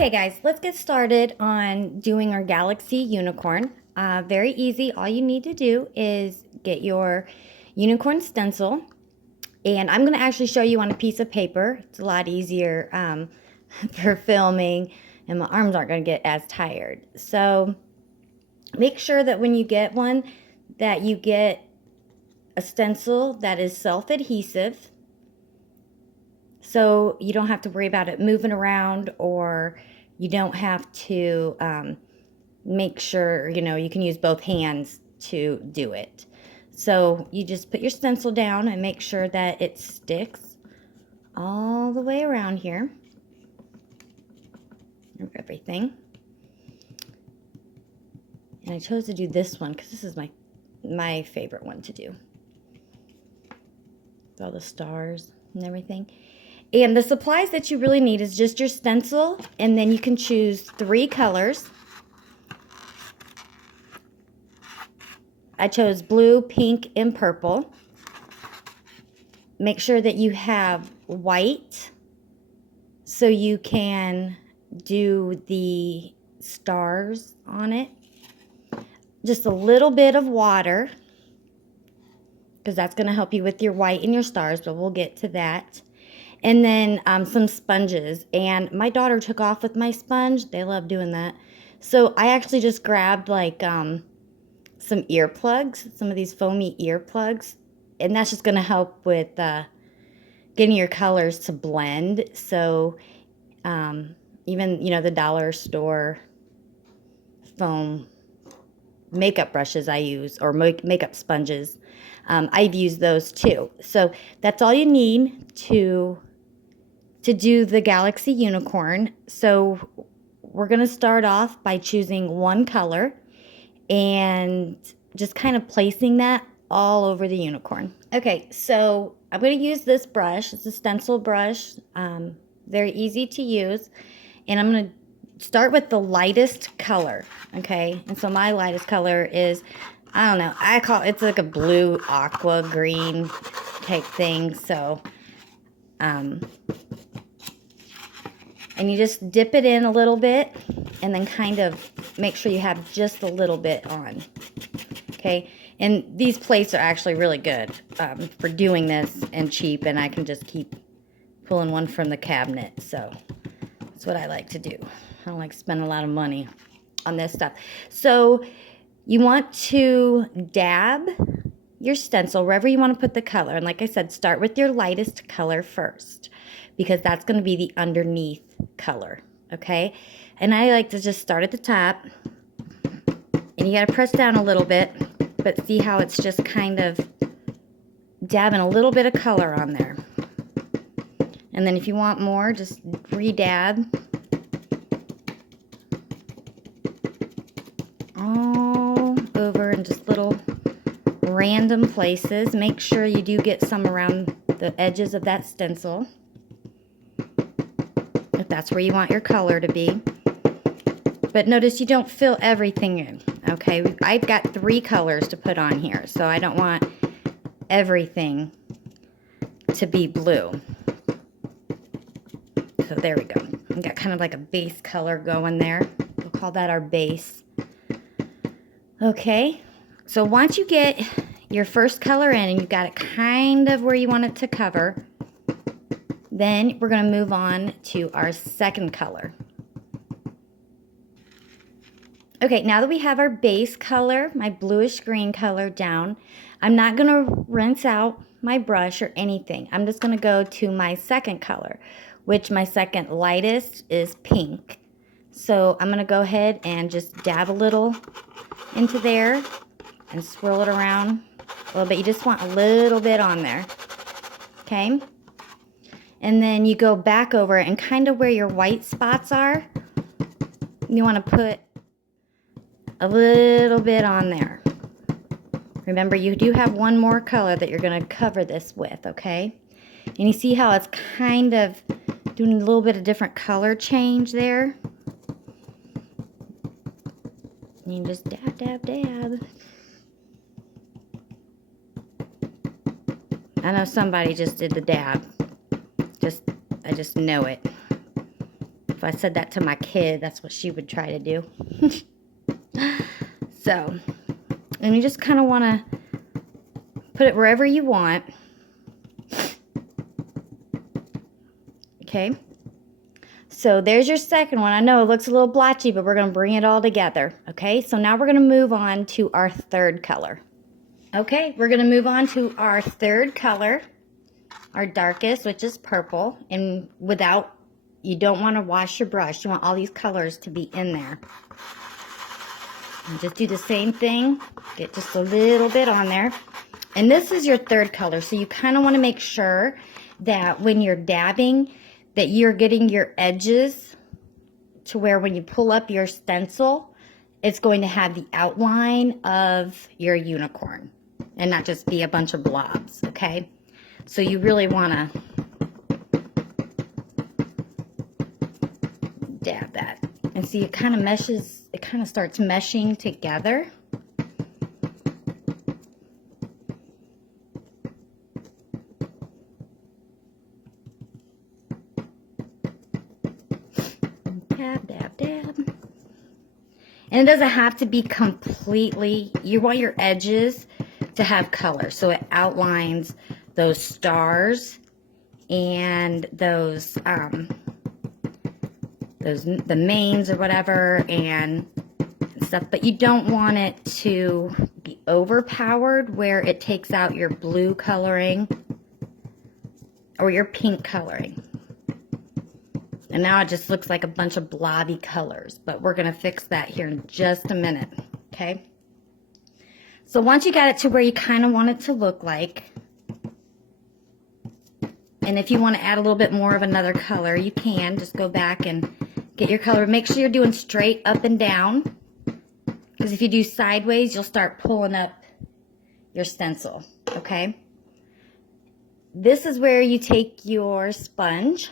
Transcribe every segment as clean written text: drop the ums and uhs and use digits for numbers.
Okay guys, let's get started on doing our Galaxy Unicorn. Very easy. All you need to do is get your unicorn stencil, and I'm going to actually show you on a piece of paper. It's a lot easier for filming, and my arms aren't going to get as tired. So make sure that when you get one, that you get a stencil that is self-adhesive, so you don't have to worry about it moving around, or you don't have to make sure, you can use both hands to do it. So you just put your stencil down and make sure that it sticks all the way around here of everything. And I chose to do this one because this is my favorite one to do. With all the stars and everything. And the supplies that you really need is just your stencil, and then you can choose 3 colors. I chose blue, pink, and purple. Make sure that you have white so you can do the stars on it. Just a little bit of water, because that's going to help you with your white and your stars, but we'll get to that. And then some sponges. And my daughter took off with my sponge. They love doing that. So I actually just grabbed like some earplugs, some of these foamy earplugs. And that's just going to help with getting your colors to blend. So even, the dollar store foam makeup brushes I use, or makeup sponges, I've used those too. So that's all you need to do the Galaxy Unicorn. So we're going to start off by choosing one color and just kind of placing that all over the unicorn. Okay, so I'm going to use this brush. It's a stencil brush, very easy to use. And I'm going to start with the lightest color, okay? And so my lightest color is, I don't know, it's like a blue aqua green type thing. So, and you just dip it in a little bit and then kind of make sure you have just a little bit on. Okay, and these plates are actually really good for doing this and cheap, and I can just keep pulling one from the cabinet. So that's what I like to do. I don't like to spend a lot of money on this stuff. So you want to dab your stencil wherever you want to put the color. And like I said, start with your lightest color first, because that's going to be the underneath color, okay? And I like to just start at the top, and you got to press down a little bit, but see how it's just kind of dabbing a little bit of color on there. And then if you want more, just re-dab all over in just little random places. Make sure you do get some around the edges of that stencil, if that's where you want your color to be. But notice you don't fill everything in, okay? I've got 3 colors to put on here, so I don't want everything to be blue. So there we go. We got kind of like a base color going there. We'll call that our base. Okay, so once you get your first color in and you've got it kind of where you want it to cover, then we're going to move on to our second color. Okay, now that we have our base color, my bluish green color down, I'm not going to rinse out my brush or anything. I'm just going to go to my second color, which my second lightest is pink. So I'm going to go ahead and just dab a little into there and swirl it around a little bit. You just want a little bit on there, okay? And then you go back over it, and kind of where your white spots are, you want to put a little bit on there. Remember, you do have one more color that you're going to cover this with, okay? And you see how it's kind of doing a little bit of different color change there? And you just dab, dab, dab. I know somebody just did the dab. I just know it. If I said that to my kid, that's what she would try to do. So, and you just kind of want to put it wherever you want. Okay. So there's your second one. I know it looks a little blotchy, but we're going to bring it all together. Okay. So now we're going to move on to our third color. Okay. We're going to move on to our third color, our darkest, which is purple. And you don't want to wash your brush. You want all these colors to be in there. And just do the same thing. Get just a little bit on there. And this is your third color. So you kind of want to make sure that when you're dabbing, that you're getting your edges to where when you pull up your stencil, it's going to have the outline of your unicorn and not just be a bunch of blobs, okay? So you really want to dab that. And see, it kind of meshes, it kind of starts meshing together. Dab, dab, dab. And it doesn't have to be completely, you want your edges to have color. So it outlines those stars and those the mains or whatever and stuff, but you don't want it to be overpowered where it takes out your blue coloring or your pink coloring. And now it just looks like a bunch of blobby colors, but we're going to fix that here in just a minute, okay? So once you got it to where you kind of want it to look like, and if you want to add a little bit more of another color, you can just go back and get your color. Make sure you're doing straight up and down, because if you do sideways, you'll start pulling up your stencil, okay? This is where you take your sponge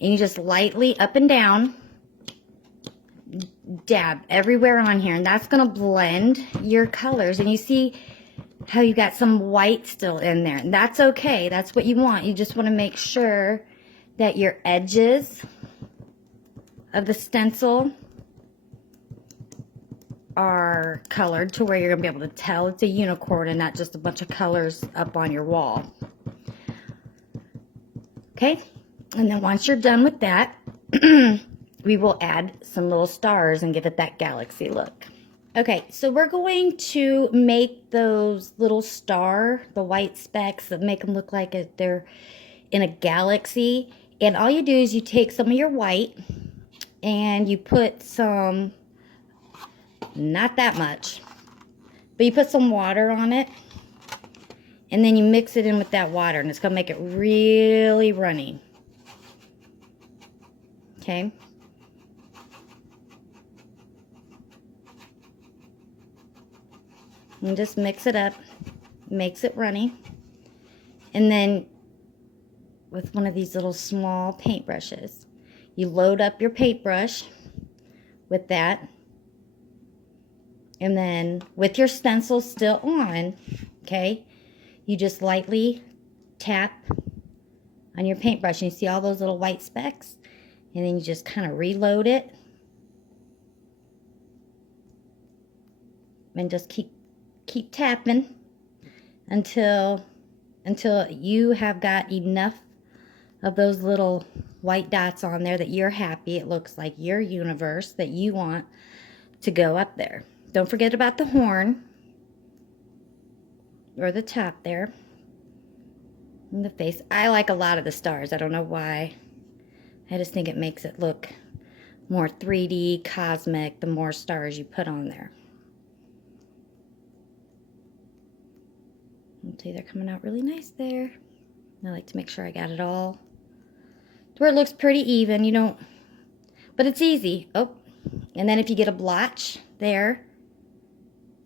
and you just lightly up and down dab everywhere on here, and that's going to blend your colors. And you see how you got some white still in there, and that's okay. That's what you want. You just want to make sure that your edges of the stencil are colored to where you're going to be able to tell it's a unicorn and not just a bunch of colors up on your wall. Okay, and then once you're done with that, we will add some little stars and give it that galaxy look. Okay, so we're going to make those little the white specks that make them look like they're in a galaxy. And all you do is you take some of your white and you put some, not that much, but you put some water on it. And then you mix it in with that water, and it's going to make it really runny. Okay. And just mix it up, makes it runny. And then with one of these little small paintbrushes, you load up your paintbrush with that. And then with your stencil still on, okay, you just lightly tap on your paintbrush and you see all those little white specks, and then you just kind of reload it and just keep tapping until you have got enough of those little white dots on there that you're happy. It looks like your universe that you want to go up there. Don't forget about the horn or the top there and the face. I like a lot of the stars. I don't know why. I just think it makes it look more 3D, cosmic, the more stars you put on there. See, they're coming out really nice there. I like to make sure I got it all to where it looks pretty even. You don't, but it's easy. Oh, and then if you get a blotch there,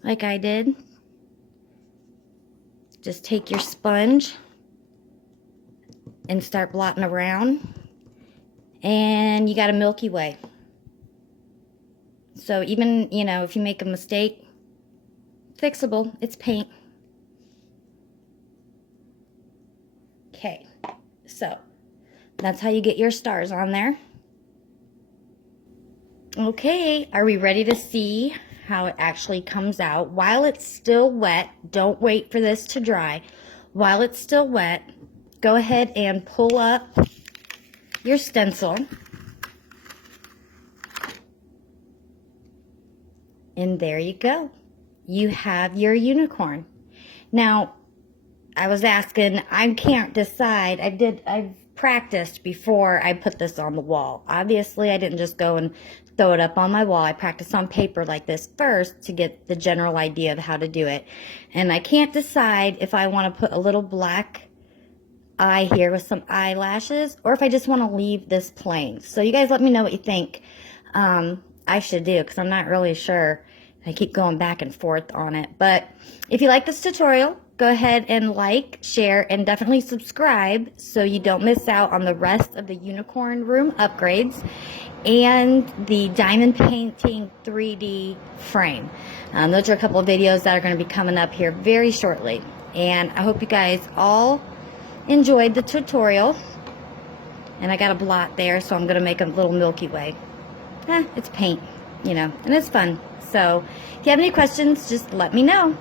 like I did, just take your sponge and start blotting around, and you got a Milky Way. So even, you know, if you make a mistake, fixable. It's paint. Okay, so that's how you get your stars on there. Okay, are we ready to see how it actually comes out? While it's still wet, don't wait for this to dry. While it's still wet, go ahead and pull up your stencil. And there you go. You have your unicorn. Now, I was asking, I can't decide. I've practiced before I put this on the wall. Obviously, I didn't just go and throw it up on my wall. I practiced on paper like this first to get the general idea of how to do it. And I can't decide if I want to put a little black eye here with some eyelashes or if I just want to leave this plain. So you guys let me know what you think I should do, because I'm not really sure. I keep going back and forth on it. But if you like this tutorial, go ahead and like, share, and definitely subscribe so you don't miss out on the rest of the unicorn room upgrades and the diamond painting 3D frame. Those are a couple of videos that are going to be coming up here very shortly. And I hope you guys all enjoyed the tutorial. And I got a blot there, so I'm going to make a little Milky Way. It's paint, you know, and it's fun. So if you have any questions, just let me know.